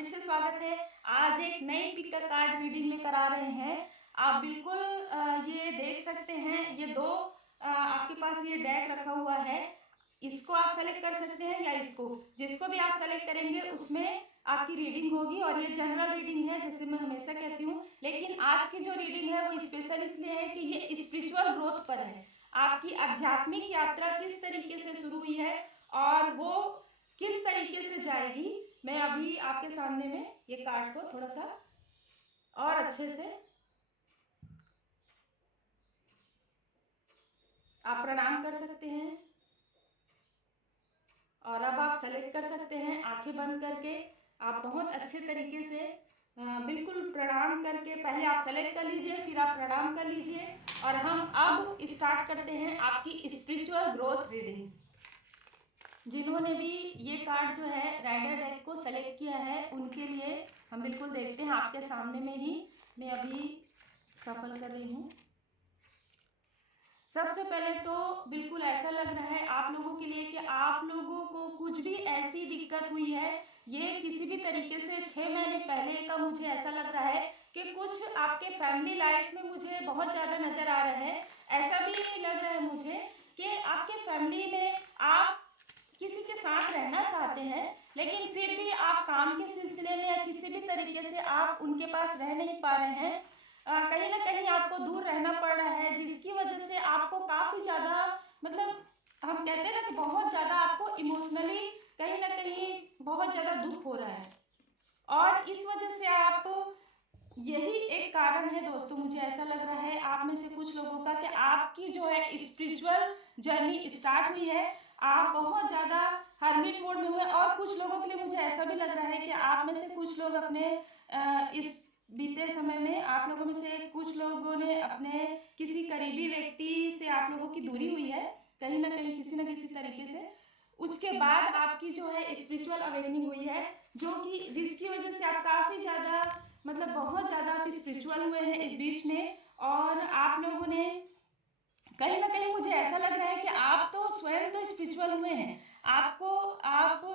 फिर से स्वागत है। आज एक नई पिक का कार्ड रीडिंग लेकर आ रहे हैं। आप बिल्कुल ये देख सकते हैं, ये दो आपके पास ये डेक रखा हुआ है। इसको आप सेलेक्ट कर सकते हैं या इसको, जिसको भी आप सेलेक्ट करेंगे उसमें आपकी रीडिंग होगी। और ये जनरल रीडिंग है, जैसे मैं हमेशा कहती हूँ, लेकिन आज की जो रीडिंग है वो स्पेशल इसलिए है कि ये स्पिरिचुअल ग्रोथ पर है। आपकी आध्यात्मिक यात्रा किस तरीके से शुरू हुई है और वो किस तरीके से जाएगी, मैं अभी आपके सामने में ये कार्ड को थोड़ा सा और अच्छे से आप प्रणाम कर सकते हैं। और अब आप सेलेक्ट कर सकते हैं आंखें बंद करके। आप बहुत अच्छे तरीके से बिल्कुल प्रणाम करके पहले आप सेलेक्ट कर लीजिए, फिर आप प्रणाम कर लीजिए। और हम अब स्टार्ट करते हैं आपकी स्पिरिचुअल ग्रोथ रीडिंग। जिन्होंने भी ये कार्ड जो है राइडर डेक को सेलेक्ट किया है उनके लिए हम बिल्कुल देखते हैं। आपके सामने में ही मैं अभी सफल कर रही हूँ। सबसे पहले तो बिल्कुल ऐसा लग रहा है आप लोगों के लिए कि आप लोगों को कुछ भी ऐसी दिक्कत हुई है, ये किसी भी तरीके से 6 महीने पहले का मुझे ऐसा लग रहा है कि कुछ आपके फैमिली लाइफ में मुझे बहुत ज़्यादा नज़र आ रहा है। ऐसा भी लग रहा है मुझे कि आपके फैमिली में आप किसी के साथ रहना चाहते हैं, लेकिन फिर भी आप काम के सिलसिले में या किसी भी तरीके से आप उनके पास रह नहीं पा रहे हैं। कहीं ना कहीं आपको दूर रहना पड़ रहा है, जिसकी वजह से आपको काफ़ी ज़्यादा मतलब हम कहते हैं ना कि बहुत ज़्यादा आपको इमोशनली कहीं ना कहीं बहुत ज़्यादा दुख हो रहा है। और इस वजह से आप, यही एक कारण है दोस्तों, मुझे ऐसा लग रहा है आप में से कुछ लोगों का कि आपकी जो है स्पिरिचुअल जर्नी स्टार्ट हुई है। आप बहुत ज़्यादा हर्मिट मोड में हुए। और कुछ लोगों के लिए मुझे ऐसा भी लग रहा है कि आप में से कुछ लोग अपने इस बीते समय में आप लोगों में से कुछ लोगों ने अपने किसी करीबी व्यक्ति से आप लोगों की दूरी हुई है कहीं ना कहीं किसी न किसी तरीके से। उसके बाद आपकी जो है स्पिरिचुअल अवेकनिंग हुई है, जो कि जिसकी वजह से आप काफ़ी ज़्यादा मतलब बहुत ज़्यादा आप स्पिरिचुअल हुए हैं इस बीच में। और आप लोगों ने कहीं ना कहीं मुझे ऐसा लग रहा है कि आप तो स्वयं तो स्पिरिचुअल हुए हैं, आप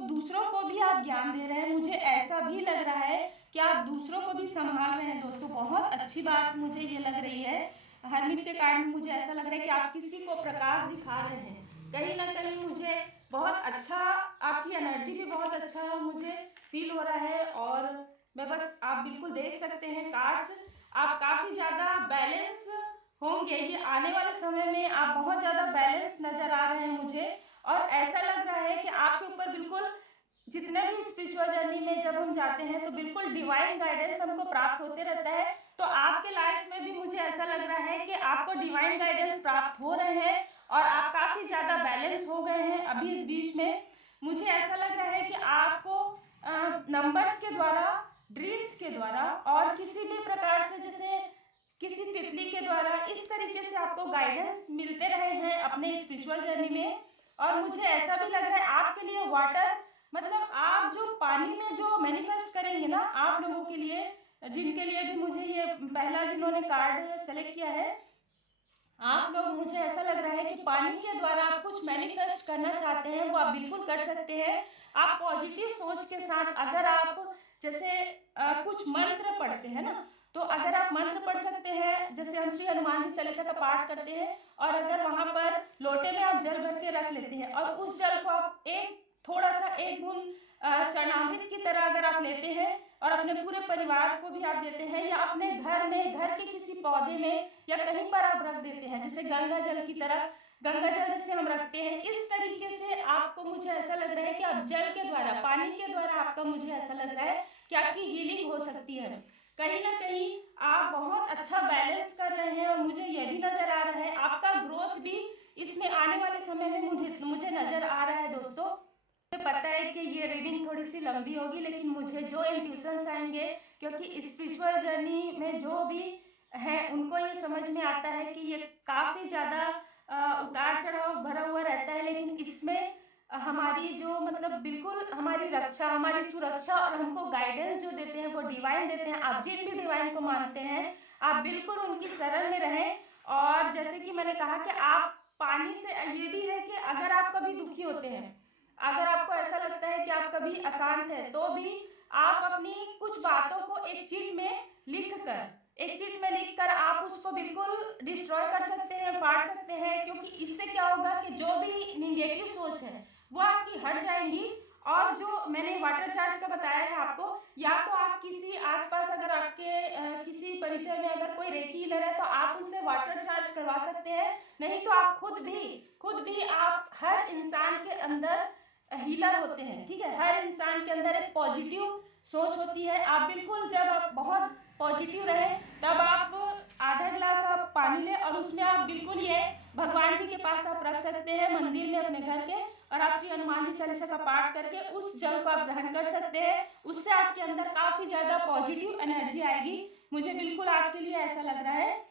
दूसरों को भी आप ज्ञान दे रहे हैं। मुझे ऐसा भी लग रहा है कि आप दूसरों को भी संभाल रहे हैं दोस्तों। बहुत अच्छी बात मुझे ये लग रही है। हरमिट के कारण मुझे ऐसा लग रहा है कि आप किसी को प्रकाश दिखा रहे हैं। कहीं ना कहीं मुझे बहुत अच्छा, आपकी एनर्जी भी बहुत अच्छा मुझे फील हो रहा है। और मैं बस, आप बिल्कुल देख सकते हैं कार्ड्स, आप काफ़ी ज़्यादा बैलेंस होंगे। ये आने वाले समय में आप बहुत ज़्यादा बैलेंस नज़र आ रहे हैं मुझे। और ऐसा लग रहा है कि आपके ऊपर बिल्कुल, जितने भी स्पिरिचुअल जर्नी में जब हम जाते हैं तो बिल्कुल डिवाइन गाइडेंस हमको प्राप्त होते रहता है। तो आपके लाइफ में भी मुझे ऐसा लग रहा है कि आपको डिवाइन गाइडेंस प्राप्त हो रहे हैं और आप काफ़ी ज़्यादा बैलेंस हो गए हैं अभी इस बीच में। मुझे ऐसा लग रहा है कि आपको नंबर्स के द्वारा, ड्रीम्स के द्वारा और किसी भी प्रकार से, जैसे किसी तितली के द्वारा, इस तरीके से आपको गाइडेंस मिलते रहे हैं अपने स्पिरिचुअल जर्नी में। और मुझे ऐसा भी लग रहा है आपके लिए वाटर, मतलब आप जो पानी में जो मैनिफेस्ट करेंगे ना, आप लोगों के लिए, जिनके लिए भी मुझे ये पहला जिन्होंने कार्ड सेलेक्ट किया है, आप लोग, मुझे ऐसा लग रहा है कि पानी के द्वारा आप कुछ मैनिफेस्ट करना चाहते हैं, वो आप बिल्कुल कर सकते हैं। आप पॉजिटिव सोच के साथ, अगर आप जैसे कुछ मंत्र पढ़ते हैं ना, तो अगर आप मंत्र पढ़ सकते हैं, जैसे हम श्री हनुमान जी चालीसा का पाठ करते हैं, और अगर वहां पर लोटे में आप जल भर के रख लेते हैं और उस जल को आप एक थोड़ा सा एक बूंद चरणामृत की तरह अगर आप लेते हैं और अपने पूरे परिवार को भी आप देते हैं, या अपने घर में, घर के किसी पौधे में या कहीं पर आप रख देते हैं, जैसे गंगा जल की तरह, गंगा जल जैसे हम रखते हैं, इस तरीके से आपको, मुझे ऐसा लग रहा है कि आप जल के द्वारा, पानी के द्वारा आपका, मुझे ऐसा लग रहा है कि आपकी हीलिंग हो सकती है। कहीं ना कहीं आप बहुत अच्छा बैलेंस कर रहे हैं। और मुझे यह भी नजर आ रहा है आपका ग्रोथ भी इसमें आने वाले समय में मुझे नजर आ रहा है दोस्तों। मुझे पता है कि ये रीडिंग थोड़ी सी लंबी होगी, लेकिन मुझे जो इंट्यूशंस आएंगे, क्योंकि स्पिरिचुअल जर्नी में जो भी है उनको ये समझ में आता है कि ये काफ़ी ज़्यादा उतार चढ़ाव भरा हुआ रहता है, लेकिन इसमें हमारी जो, मतलब बिल्कुल हमारी रक्षा, हमारी सुरक्षा और हमको गाइडेंस जो देते हैं वो डिवाइन देते हैं। आप जिन भी डिवाइन को मानते हैं, आप बिल्कुल उनकी शरण में रहें। और जैसे कि मैंने कहा कि आप पानी से, ये भी है कि अगर आप कभी दुखी होते हैं, अगर आपको ऐसा लगता है कि आप कभी अशांत है, तो भी आप अपनी कुछ बातों को एक चिट में लिखकर आप उसको बिल्कुल डिस्ट्रॉय कर सकते हैं, फाड़ सकते हैं, क्योंकि इससे क्या होगा कि जो भी निगेटिव सोच है वो आपकी हट जाएंगी। और जो मैंने वाटर चार्ज का बताया है आपको, या तो आप किसी आसपास अगर आपके किसी परिचय में अगर कोई रेकी हीलर है तो आप उससे वाटर चार्ज करवा सकते हैं, नहीं तो आप खुद भी आप, हर इंसान के अंदर हीलर होते हैं, ठीक है। हर इंसान के अंदर एक पॉजिटिव सोच होती है। आप बिल्कुल जब आप बहुत पॉजिटिव रहे तब आप आधा गिलास आप पानी लें और उसमें आप बिल्कुल ये भगवान जी के पास आप रख सकते हैं मंदिर में अपने घर के, और आप श्री हनुमान जी चालीसा का पाठ करके उस जल को आप ग्रहण कर सकते हैं। उससे आपके अंदर काफी ज्यादा पॉजिटिव एनर्जी आएगी। मुझे बिल्कुल आपके लिए ऐसा लग रहा है।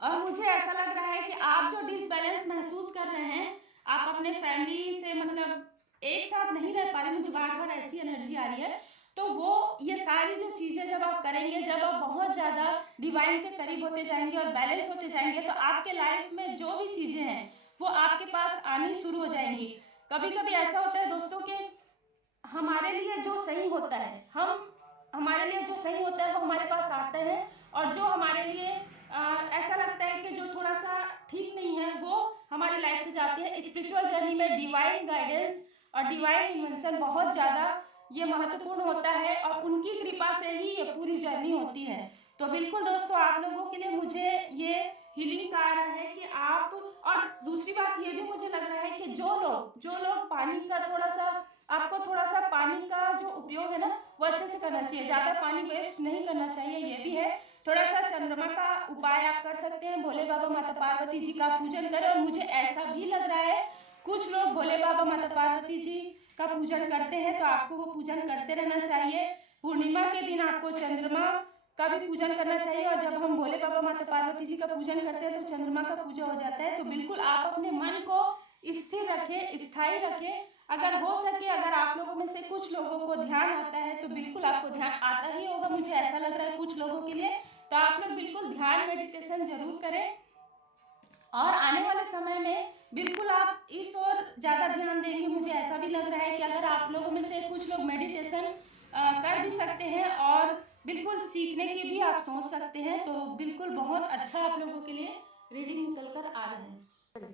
और मुझे ऐसा लग रहा है कि आप जो डिसबैलेंस महसूस कर रहे हैं, आप अपने फैमिली से मतलब एक साथ नहीं रह पा रहे, मुझे बार बार ऐसी एनर्जी आ रही है, तो वो ये सारी जो चीजें जब आप करेंगे, जब आप बहुत ज्यादा डिवाइन के करीब होते जाएंगे और बैलेंस होते जाएंगे, तो आपके लाइफ में जो भी चीजें हैं वो आपके पास आनी शुरू हो जाएंगी। कभी कभी ऐसा होता है दोस्तों कि हमारे लिए जो सही होता है, हमारे लिए जो सही होता है वो हमारे पास आता है, और जो हमारे लिए ऐसा लगता है कि जो थोड़ा सा ठीक नहीं है वो हमारी लाइफ से जाती है। स्पिरिचुअल जर्नी में डिवाइन गाइडेंस और डिवाइन इन्वेंशन बहुत ज़्यादा ये महत्वपूर्ण होता है, और उनकी कृपा से ही ये पूरी जर्नी होती है। तो बिल्कुल दोस्तों, आप लोगों के लिए मुझे ये हीलिंग का आ रहा है कि आप, और दूसरी बात ये भी मुझे लग रहा है कि जो लोग पानी का थोड़ा सा, आपको थोड़ा सा पानी का जो उपयोग है ना वो अच्छे से करना चाहिए, ज़्यादा पानी वेस्ट नहीं करना चाहिए, ये भी है। थोड़ा सा चंद्रमा का उपाय आप कर सकते हैं, भोले बाबा माता पार्वती जी का पूजन करें। और मुझे ऐसा भी लग रहा है कुछ लोग भोले बाबा माता पार्वती जी का पूजन करते हैं, तो आपको वो पूजन करते रहना चाहिए। पूर्णिमा के दिन आपको चंद्रमा का भी पूजन करना चाहिए, और जब हम भोले बाबा माता पार्वती जी का पूजन करते हैं तो चंद्रमा का पूजा हो जाता है। तो बिल्कुल आप अपने मन को स्थिर रखें, स्थायी रखें। अगर हो सके, अगर आप लोगों में से कुछ लोगों को ध्यान आता है तो बिल्कुल आपको ध्यान आता ही होगा, मुझे ऐसा लग रहा है कुछ लोगों के लिए, तो आप लोग बिल्कुल ध्यान मेडिटेशन जरूर करें। और आने वाले समय में बिल्कुल आप इस ओर ज़्यादा ध्यान देंगे। मुझे ऐसा भी लग रहा है कि अगर आप लोगों में से कुछ लोग मेडिटेशन कर भी सकते हैं और बिल्कुल सीखने की भी आप सोच सकते हैं, तो बिल्कुल बहुत अच्छा आप लोगों के लिए रीडिंग निकल कर आ रहा है।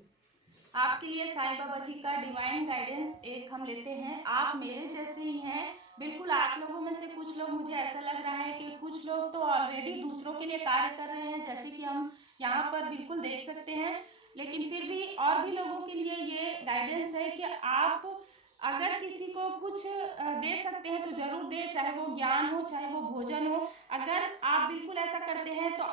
आपके लिए साईं बाबा जी का डिवाइन गाइडेंस एक हम लेते हैं। आप मेरे जैसे ही हैं, बिल्कुल आप लोगों में से कुछ लोग, मुझे ऐसा लग रहा है कि कुछ लोग तो ऑलरेडी दूसरों के लिए कार्य कर रहे हैं, जैसे कि हम यहाँ पर बिल्कुल देख सकते हैं। लेकिन फिर भी और भी लोगों के लिए ये गाइडेंस है कि आप अगर किसी को कुछ दे सकते हैं तो जरूर दे, चाहे वो ज्ञान हो, चाहे वो भोजन हो। अगर आप बिल्कुल ऐसा करते हैं तो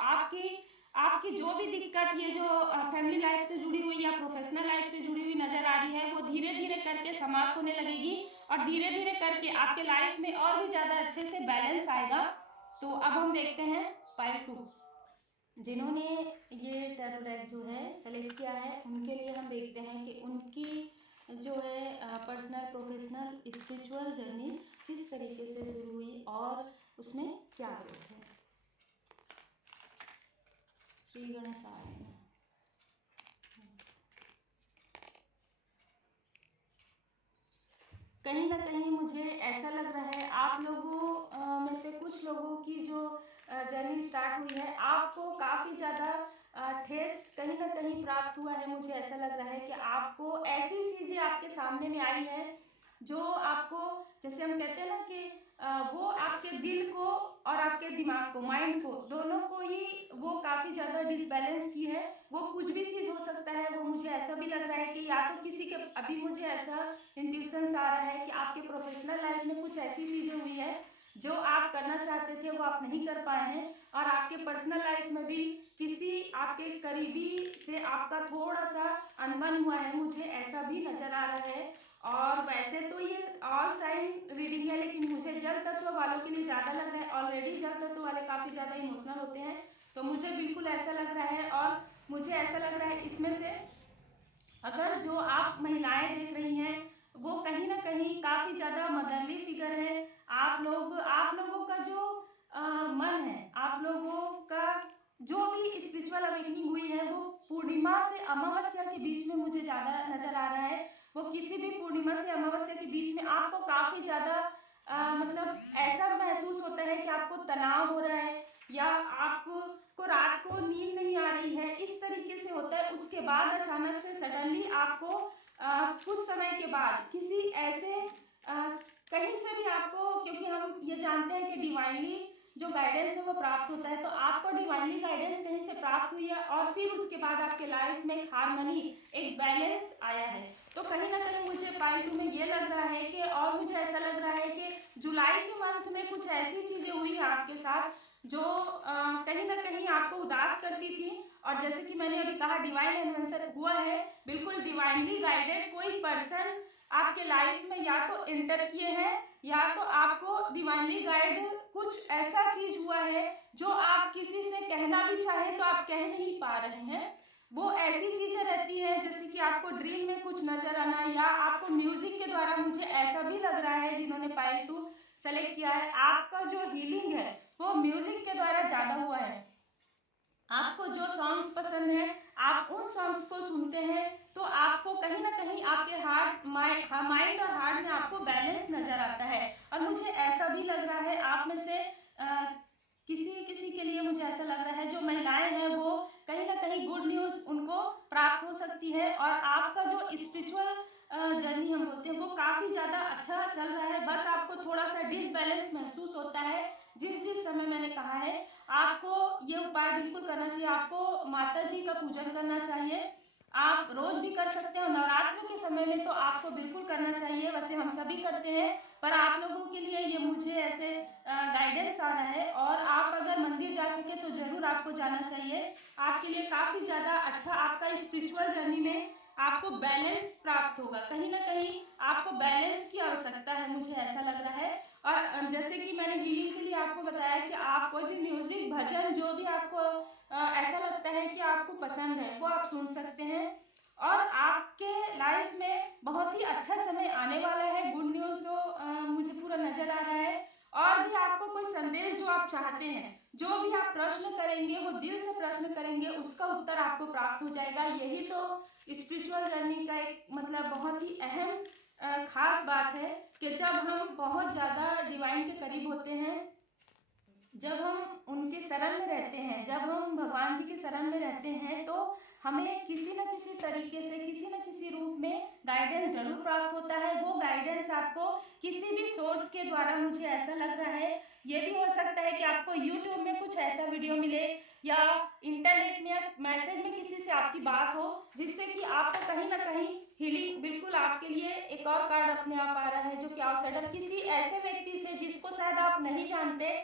आपकी जो भी दिक्कत, ये जो फैमिली लाइफ से जुड़ी हुई या प्रोफेशनल लाइफ से जुड़ी हुई नजर आ रही है, वो धीरे धीरे करके समाप्त होने लगेगी, और धीरे धीरे करके आपके लाइफ में और भी ज़्यादा अच्छे से बैलेंस आएगा। तो अब हम देखते हैं पाइल 2। जिन्होंने ये टैरो डेक जो है सेलेक्ट किया है, उनके लिए हम देखते हैं कि उनकी जो है पर्सनल, प्रोफेशनल, स्पिरिचुअल जर्नी किस तरीके से शुरू हुई और उसमें क्या ग्रोथ है। श्री गणेशाय। कहीं ना कहीं मुझे ऐसा लग रहा है आप लोगों में से कुछ लोगों की जो जर्नी स्टार्ट हुई है, आपको काफ़ी ज़्यादा ठेस कहीं ना कहीं प्राप्त हुआ है। मुझे ऐसा लग रहा है कि आपको ऐसी चीज़ें आपके सामने में आई हैं जो आपको, जैसे हम कहते हैं ना कि वो आपके दिल को और आपके दिमाग को, माइंड को, दोनों को ही वो काफ़ी ज़्यादा डिसबैलेंस की है। वो कुछ भी चीज़ हो सकता है। वो मुझे ऐसा भी लग रहा है कि या तो किसी के, अभी मुझे ऐसा इंट्यूशंस आ रहा है कि आपके प्रोफेशनल लाइफ में कुछ ऐसी चीज़ें हुई है जो आप करना चाहते थे वो आप नहीं कर पाए हैं, और आपके पर्सनल लाइफ में भी किसी आपके करीबी से आपका थोड़ा सा अनबन हुआ है, मुझे ऐसा भी नज़र आ रहा है। और वैसे तो ये ऑल साइन रीडिंग है, लेकिन मुझे जल तत्व वालों के लिए ज़्यादा लग रहा है। ऑलरेडी जल तत्व वाले काफ़ी ज़्यादा इमोशनल होते हैं, तो मुझे बिल्कुल ऐसा लग रहा है। और मुझे ऐसा लग रहा है इसमें से अगर जो आप महिलाएं देख रही हैं वो कहीं ना कहीं काफ़ी ज़्यादा मदरली फिगर है। आप लोगों का जो मन है, आप लोगों का जो भी स्पिरिचुअल अवेकनिंग हुई है वो पूर्णिमा से अमावस्या के बीच में मुझे ज़्यादा नज़र आ रहा है। वो किसी भी पूर्णिमा से अमावस्या के बीच में आपको काफ़ी ज़्यादा मतलब आपको तनाव हो रहा है या आपको रात को नींद नहीं आ रही है, इस तरीके से होता है। उसके बाद अचानक से सडनली आपको कुछ समय के बाद किसी ऐसे कहीं से भी आपको, क्योंकि हम ये जानते हैं कि डिवाइनली जो गाइडेंस है वो प्राप्त होता है, तो आपको डिवाइनली गाइडेंस कहीं से प्राप्त हुई है और फिर उसके बाद आपके लाइफ में एक हार्मनी, एक बैलेंस आया है। तो कहीं ना कहीं मुझे पार्ट 2 में ये लग रहा है कि, और मुझे ऐसा लग रहा है कि जुलाई के मंथ में कुछ ऐसी चीज़ें हुई हैं आपके साथ जो कहीं ना कहीं आपको उदास करती थी। और जैसे कि मैंने अभी कहा, डिवाइन इन्वेंशन हुआ है, बिल्कुल डिवाइनली गाइडेड कोई पर्सन आपके लाइफ में या तो एंटर किए हैं या तो आपको डिवाइनली गाइड कुछ ऐसा चीज हुआ है जो आप किसी से कहना भी चाहे तो आप कह नहीं पा रहे हैं। वो ऐसी चीजें रहती हैं जैसे कि आपको ड्रीम में कुछ नजर आना, या आपको म्यूजिक के द्वारा, मुझे ऐसा भी लग रहा है जिन्होंने पाइल 2 सेलेक्ट किया है, आपका जो हीलिंग है वो म्यूजिक के द्वारा ज्यादा हुआ है। आपको जो सॉन्ग्स पसंद है आप उन सॉन्ग्स को सुनते हैं तो आपको कहीं ना कहीं आपके माइंड और हार्ट में आपको बैलेंस नजर आता है। और मुझे ऐसा भी लग रहा है आप में से किसी किसी के लिए मुझे ऐसा लग रहा है जो महिलाएं हैं वो कहीं ना कहीं गुड न्यूज उनको प्राप्त हो सकती है, और आपका जो स्पिरिचुअल जर्नी हम बोलते हैं वो काफी ज्यादा अच्छा चल रहा है। बस आपको थोड़ा सा डिसबैलेंस महसूस होता है। जिस जिस समय मैंने कहा है आपको ये उपाय बिल्कुल करना चाहिए। आपको माता जी का पूजन करना चाहिए, आप रोज भी कर सकते हैं, नवरात्र के समय में तो आपको बिल्कुल करना चाहिए। वैसे हम सभी करते हैं पर आप लोगों के लिए ये मुझे ऐसे गाइडेंस आ रहा है। और आप अगर मंदिर जा सके तो जरूर आपको जाना चाहिए, आपके लिए काफी ज्यादा अच्छा, आपका स्पिरिचुअल जर्नी में आपको बैलेंस प्राप्त होगा। कहीं ना कहीं आपको बैलेंस की आवश्यकता है, मुझे ऐसा लग रहा है। और जैसे कि मैंने हीलिंग के लिए आपको बताया कि आप कोई भी म्यूजिक, भजन, जो भी आपको ऐसा लगता है कि आपको पसंद है वो आप सुन सकते हैं। और आपके लाइफ में बहुत ही अच्छा समय आने वाला है। गुड न्यूज तो मुझे पूरा नजर आ रहा है। और भी आपको कोई संदेश जो आप चाहते हैं, जो भी आप प्रश्न करेंगे, वो दिल से प्रश्न करेंगे, उसका उत्तर आपको प्राप्त हो जाएगा। यही तो स्पिरिचुअल जर्नी का एक मतलब बहुत ही अहम खास बात है कि जब हम बहुत ज़्यादा डिवाइन के करीब होते हैं, जब हम उनके शरण में रहते हैं, जब हम भगवान जी के शरण में रहते हैं, तो हमें किसी न किसी तरीके से, किसी न किसी रूप में गाइडेंस जरूर प्राप्त होता है। वो गाइडेंस आपको किसी भी सोर्स के द्वारा, मुझे ऐसा लग रहा है, ये भी हो सकता है कि आपको यूट्यूब में कुछ ऐसा वीडियो मिले या इंटरनेट में या मैसेज में किसी से आपकी बात हो जिससे कि आपको कहीं ना कहीं हीलिंग, बिल्कुल आपके लिए एक और कार्ड अपने आप आ रहा है जो कि आउटसाइडर, किसी ऐसे व्यक्ति से जिसको शायद आप नहीं जानते,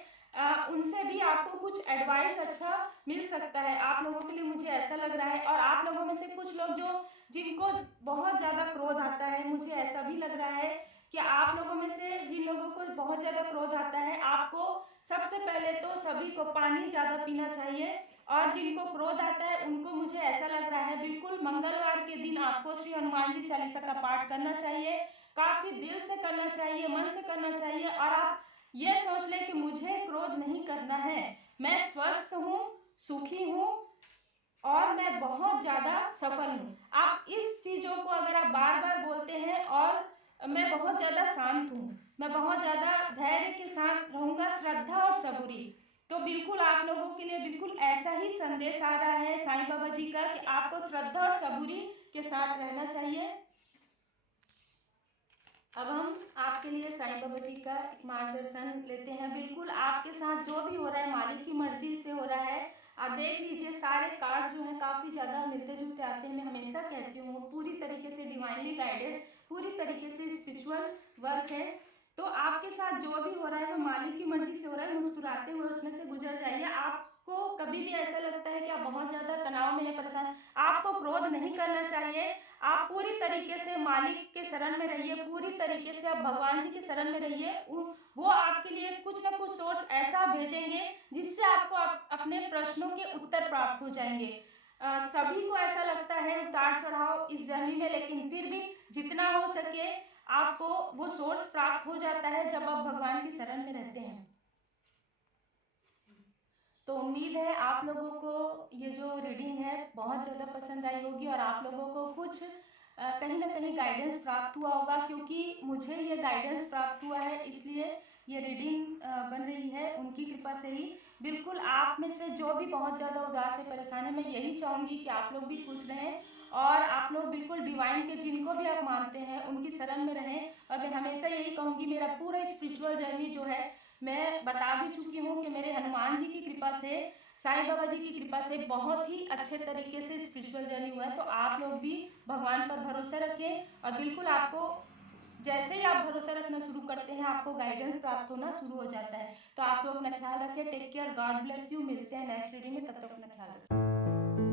उनसे भी आपको कुछ एडवाइस अच्छा मिल सकता है। आप लोगों के लिए मुझे ऐसा लग रहा है। और आप लोगों में से कुछ लोग जो जिनको बहुत ज़्यादा क्रोध आता है, मुझे ऐसा भी लग रहा है कि आप लोगों में से जिन लोगों को बहुत ज़्यादा क्रोध आता है, आपको सबसे पहले तो सभी को पानी ज़्यादा पीना चाहिए। और जिनको क्रोध आता है उनको मुझे ऐसा लग रहा है बिल्कुल मंगलवार के दिन आपको श्री हनुमान जी चालीसा का पाठ करना चाहिए, काफ़ी दिल से करना चाहिए, मन से करना चाहिए। और आप ये सोच लें कि मुझे क्रोध नहीं करना है, मैं स्वस्थ हूँ, सुखी हूँ और मैं बहुत ज़्यादा सफल हूँ। आप इस चीज़ों को अगर आप बार बार बोलते हैं, और मैं बहुत ज़्यादा शांत हूँ, मैं बहुत ज़्यादा धैर्य के साथ रहूँगा, श्रद्धा और सबूरी, तो बिल्कुल आप लोगों के लिए बिल्कुल ऐसा ही संदेश आ रहा है साईं बाबा जी का कि आपको श्रद्धा और सबूरी के साथ रहना चाहिए। अब हम आपके लिए साईं बाबा जी का एक मार्गदर्शन लेते हैं। बिल्कुल आपके साथ जो भी हो रहा है मालिक की मर्जी से हो रहा है। आप देख लीजिए सारे कार्ड जो हैं काफ़ी ज़्यादा मिलते जुलते आते हैं। मैं हमेशा कहती हूँ पूरी तरीके से डिवाइनली गाइडेड, पूरी तरीके से स्पिरिचुअल वर्क है। तो आपके साथ जो भी हो रहा है वो मालिक की मर्जी से हो रहा है। मुस्कुराते हुए उसमें से गुजर जाइए। आपको कभी भी ऐसा लगता है कि आप बहुत ज़्यादा तनाव में है, परेशान, आपको क्रोध नहीं करना चाहिए। आप पूरी तरीके से मालिक के शरण में रहिए, पूरी तरीके से आप भगवान जी के शरण में रहिए। वो आपके लिए कुछ ना कुछ सोर्स ऐसा भेजेंगे जिससे आपको अपने प्रश्नों के उत्तर प्राप्त हो जाएंगे। सभी को ऐसा लगता है उतार चढ़ाव इस जर्नी में, लेकिन फिर भी जितना हो सके आपको वो सोर्स प्राप्त हो जाता है जब आप भगवान के शरण में रहते हैं। तो उम्मीद है आप लोगों को ये जो रीडिंग है बहुत ज़्यादा पसंद आई होगी और आप लोगों को कुछ कहीं ना कहीं गाइडेंस प्राप्त हुआ होगा, क्योंकि मुझे ये गाइडेंस प्राप्त हुआ है। इसलिए ये रीडिंग बन रही है उनकी कृपा से ही। बिल्कुल आप में से जो भी बहुत ज़्यादा उदास है, परेशान है, मैं यही चाहूँगी कि आप लोग भी खुश रहें और आप लोग बिल्कुल डिवाइन के जिनको भी आप मानते हैं उनकी शरण में रहें। और मैं हमेशा यही कहूँगी, मेरा पूरा स्पिरिचुअल जर्नी जो है मैं बता भी चुकी हूँ कि मेरे हनुमान जी की कृपा से, साईं बाबा जी की कृपा से बहुत ही अच्छे तरीके से स्पिरिचुअल जर्नी हुआ है। तो आप लोग भी भगवान पर भरोसा रखें और बिल्कुल आपको जैसे ही आप भरोसा रखना शुरू करते हैं आपको गाइडेंस प्राप्त होना शुरू हो जाता है। तो आप लोग अपना ख्याल रखें। Take care, God bless you. मिलते हैं नेक्स्ट रीडिंग में, तब तक अपना ख्याल रखें।